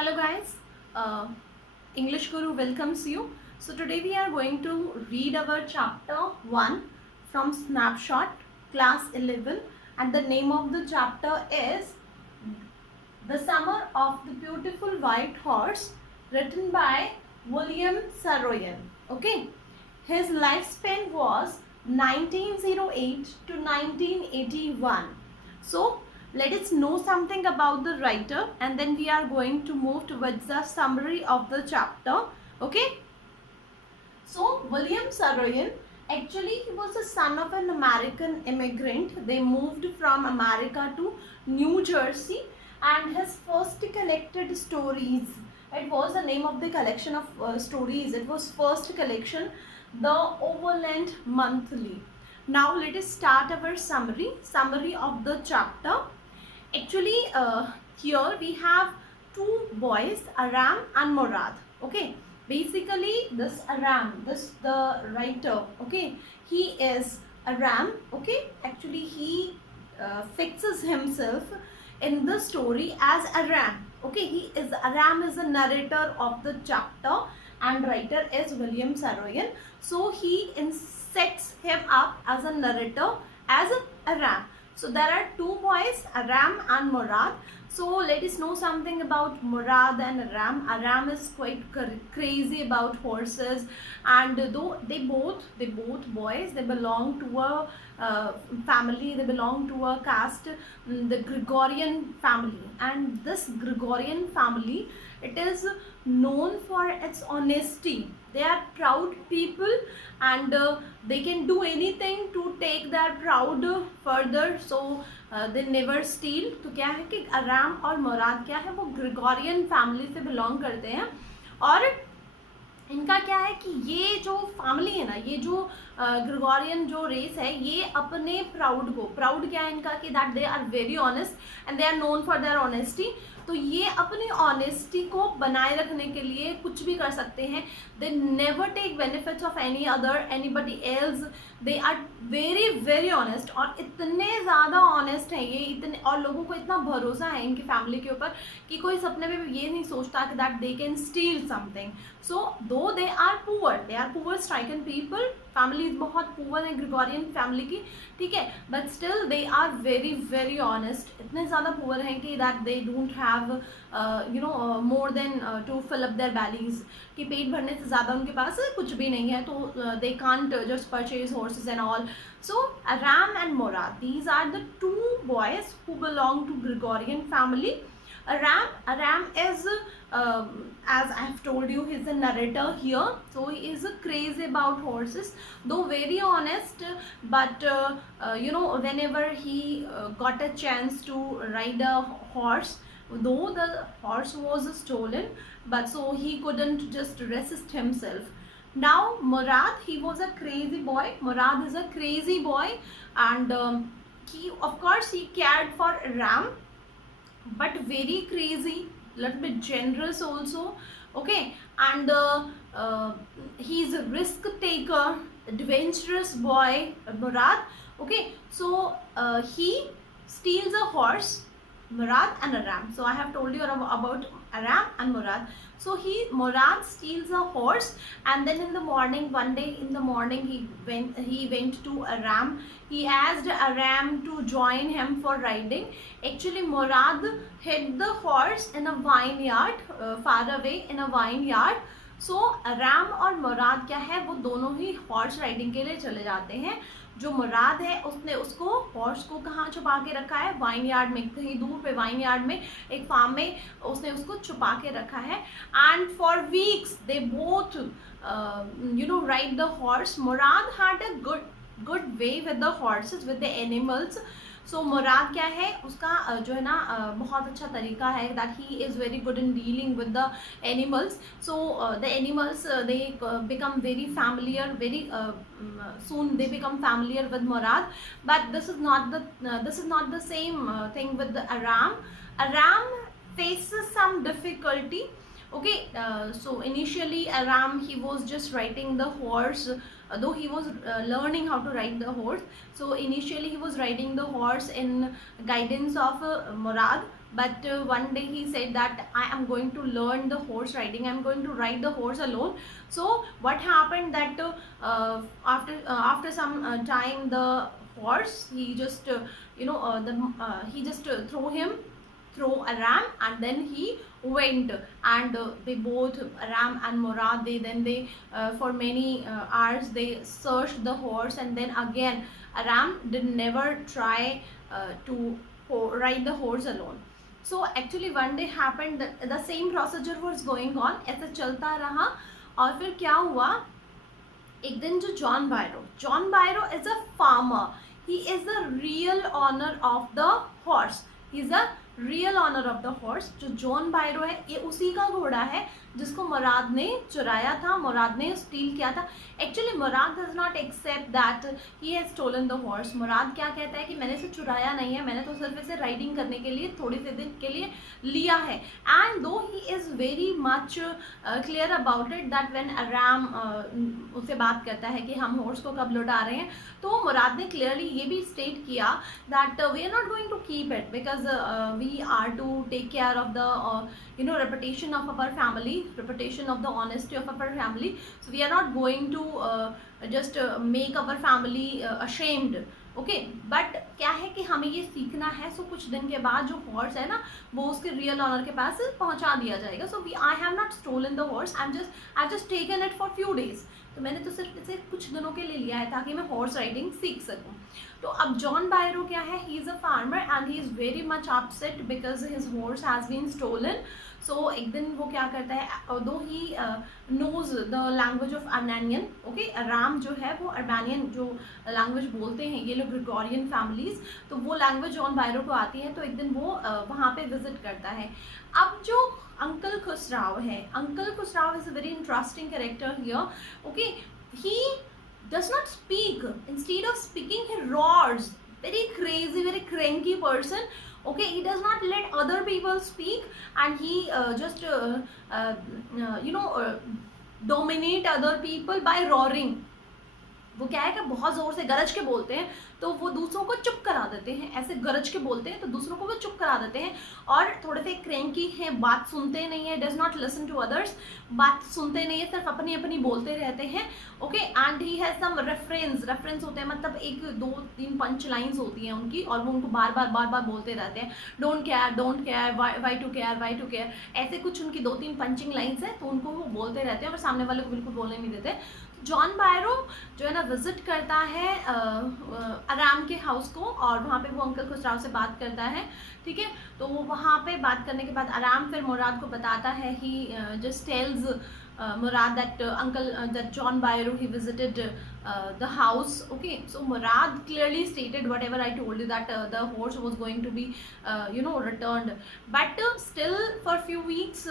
Hello guys, uh, English Guru welcomes you. So today we are going to read our chapter 1 from Snapshot class 11, and the name of the chapter is The Summer of the Beautiful White Horse, written by William Saroyan. Okay, his lifespan was 1908 to 1981. So let us know something about the writer, and then we are going to move towards the summary of the chapter. Okay, so William Saroyan, actually he was the son of an American immigrant. They moved from America to New Jersey, and his first collected stories, it was the name of the collection of stories, it was first collection, The Overland Monthly. Now let us start our summary of the chapter. Actually, here we have two boys, Aram and Murad. Okay, basically this Aram, this the writer. Okay, he is Aram. Okay, actually he fixes himself in the story as Aram. Okay, he is Aram is the narrator of the chapter, and writer is William Saroyan. So he sets him up as a narrator as Aram. So there are two boys, Aram and Murad. So let us know something about Murad and Aram. Aram is quite crazy about horses, and though they both boys, they belong to a family, they belong to a caste, the Gregorian family, and this Gregorian family, it is known for its honesty. They are proud people, and they can do anything to take their proud further. So they never steal. तो क्या है कि अराम और मुराद क्या है, वो Gregorian family से बिलोंग करते हैं, और इनका क्या है कि ये जो फैमिली है ना, ये जो ग्रेगोरियन जो रेस है, ये अपने प्राउड क्या है इनका कि that they are very honest and they are known for their honesty. तो ये अपनी ऑनेस्टी को बनाए रखने के लिए कुछ भी कर सकते हैं. They never take benefits of any other anybody else. They are very very honest, और इतने ज़्यादा ऑनेस्ट हैं ये, इतने, और लोगों को इतना भरोसा है इनकी फैमिली के ऊपर कि कोई सपने में भी ये नहीं सोचता कि that they can steal something. So though they are poor stricken people, family बहुत पुअर है ग्रेगोरियन फैमिली की, ठीक है, but still they are very very honest. इतने ज़्यादा पुअर हैं कि that they don't have more than to fill up their bellies, कि पेट भरने से ज़्यादा उनके पास कुछ भी नहीं है. तो they can't just purchase horses and all. So Aram and Murad, these are the two boys who belong to Gregorian family. Aram is as I have told you, he's a narrator here, so he is crazy about horses, though very honest, but whenever he got a chance to ride a horse, though the horse was stolen, but so he couldn't just resist himself. Now Murad, he was a crazy boy. Murad is a crazy boy, and he, of course, he cared for Ram, but very crazy, little bit generous also. Okay, and he's a risk taker, adventurous boy, Murad. Okay, so he steals a horse, Murad and Aram. So I have told you about Aram and Murad. So Murad steals a horse, and then in the morning, one day in the morning, he went to Aram. He asked Aram to join him for riding. Actually, Murad hid the horse in a vineyard, far away in a vineyard. So Aram और मुराद क्या है, वो दोनों ही horse riding के लिए चले जाते हैं. जो मुराद है उसने उसको हॉर्स को कहाँ छुपा के रखा है, वाइन यार्ड में, कहीं दूर पे वाइन यार्ड में, एक फार्म में उसने उसको छुपा के रखा है. And for weeks they both ride the horse. Murad had a good way with the horses, with the animals. So Murad क्या है, उसका जो है ना बहुत अच्छा तरीका है, that he is very good in dealing with the animals. So the animals they become very familiar, very soon they become familiar with Murad. But this is not the same thing with the Aram. Aram faces some difficulty. Okay, so initially Aram, he was just riding the horse, though he was learning how to ride the horse. So initially he was riding the horse in guidance of Murad. but one day he said that I am going to learn the horse riding, I am going to ride the horse alone. So what happened that after some time, the horse, he just he just throw Aram, and then he went, and they both, Aram and Murad, they for many hours they searched the horse, and then again Aram did never try to ride the horse alone. So actually one day happened that the same procedure was going on, ऐसा चलता रहा। और फिर क्या हुआ, एक दिन जो John Byro is a farmer, he is the real owner of the horse, he is a real owner of the horse. जो जॉन बायरो है ये उसी का घोड़ा है जिसको मुराद ने चुराया था, मुराद ने स्टील किया था। Actually Murad does not accept that he has stolen the horse. Murad क्या कहता है कि मैंने इसे चुराया नहीं है, मैंने तो सिर्फ इसे राइडिंग करने के लिए थोड़ी से दिन के लिए लिया है। एंड दो ही is very much clear about it that when अराम उससे बात करता है कि हम हॉर्स को कब लौटा रहे हैं, तो मुराद ने क्लियरली ये भी स्टेट किया that we are not going to keep it because we are to take care of the reputation of our family, reputation of the honesty of our family. So we are not going to just make our family ashamed. Okay but क्या है कि हमें ये सीखना है। सो कुछ दिन के बाद जो हॉर्स है ना वो उसके रियल ऑनर के पास पहुंचा दिया जाएगा। So we I have not stolen the horse, I just taken it for few days. तो मैंने तो सिर्फ इसे कुछ दिनों के लिए लिया है ताकि मैं हॉर्स राइडिंग सीख सकूं। तो अब जॉन बायरो क्या है, he is a farmer and he is very much upset because his horse has been stolen. So एक दिन वो क्या करता है, though he knows the language of Armenian, okay, राम जो है वो अर्मेनियन जो लैंग्वेज बोलते हैं ये लोग ग्रेगोरियन फैमिलीज, तो वो लैंग्वेज जॉन बायरो को आती है। तो एक दिन वो वहाँ पे विजिट करता है। अब जो अंकल खुसराव है, uncle Khosrove is a very interesting character here, okay. He does not speak, instead of speaking he roars, very crazy, very cranky person, okay। He does not let other people speak and he just dominate other people by roaring। वो क्या है कि बहुत ज़ोर से गरज के बोलते हैं तो वो दूसरों को चुप करा देते हैं, ऐसे गरज के बोलते हैं तो दूसरों को वो चुप करा देते हैं। और थोड़े से क्रैंकी हैं, बात सुनते नहीं है, does not listen to others, बात सुनते नहीं है, सिर्फ अपनी अपनी बोलते रहते हैं, okay. And he has some reference होते हैं, मतलब एक दो तीन पंच लाइन्स होती हैं उनकी और वो उनको बार बार बोलते रहते हैं। Don't care, why to care, ऐसे कुछ उनकी दो तीन पंचिंग लाइन्स हैं, तो उनको वो बोलते रहते हैं और सामने वाले को बिल्कुल बोलने नहीं देते। जॉन बायरो जो है ना विजिट करता है अराम के हाउस को और वहाँ पे वो अंकल खुसराव से बात करता है, ठीक है। तो वो वहाँ पे बात करने के बाद अराम फिर मुराद को बताता है, he just tells Murad that that John Bairo he visited the house, okay। So Murad clearly stated whatever I told you that the horse was going to be returned, but still for few weeks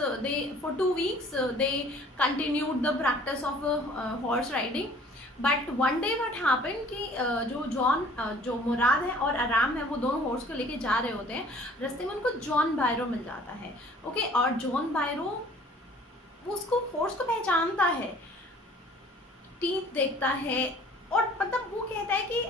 for 2 weeks they continued the practice of horse riding। But one day what happen कि जो मुराद है और आराम है वो दोनों हॉर्स को लेके जा रहे होते हैं, रास्ते में उनको जॉन बायरो मिल जाता है, ओके। और जॉन बायरो वो उसको हॉर्स को पहचानता है, टीथ देखता है और मतलब वो कहता है कि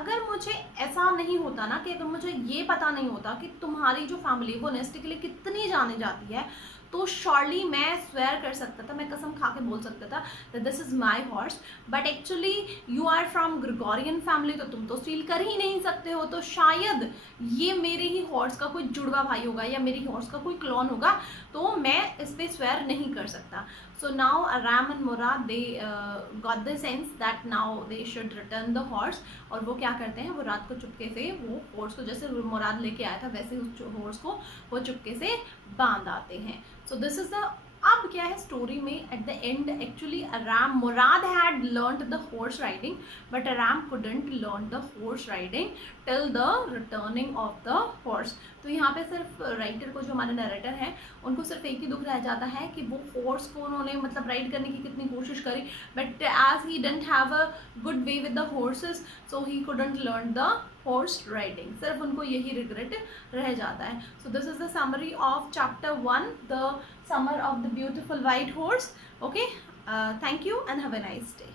अगर मुझे ऐसा नहीं होता ना, कि अगर मुझे ये पता नहीं होता कि तुम्हारी जो फैमिली वो नेस्ट के लिए कितनी जानी जाती है, तो श्योरली मैं स्वेयर कर सकता था, मैं कसम खा के बोल सकता था that this is my horse. But actually you are from Gregorian family, तो तुम तो स्टील कर ही नहीं सकते हो, तो शायद ये मेरे ही हॉर्स का कोई जुड़वा भाई होगा या मेरी हॉर्स का कोई क्लोन होगा, तो मैं इस पर स्वेयर नहीं कर सकता। So now Aram and Murad they got the sense that now they should return the horse। और वो क्या करते हैं, वो रात को चुपके से वो हॉर्स को, जैसे मुराद लेके आया था वैसे उस हॉर्स को वो चुपके से बांध आते हैं। सो दिस इज द, अब क्या है स्टोरी में at the end, actually Murad had learned the horse riding but Aram couldn't learn the horse riding till the returning of the horse। तो यहाँ पे सिर्फ राइटर को, जो हमारे नरेटर हैं, उनको सिर्फ एक ही दुख रह जाता है कि वो हॉर्स को उन्होंने मतलब राइड करने की कितनी कोशिश करी, but as he didn't have a good way with the horses so he couldn't learn the horse riding, सिर्फ उनको यही रिग्रेट रह जाता है। So this is the summary of chapter 1, the summer of the beautiful white horse, okay. Thank you and have a nice day.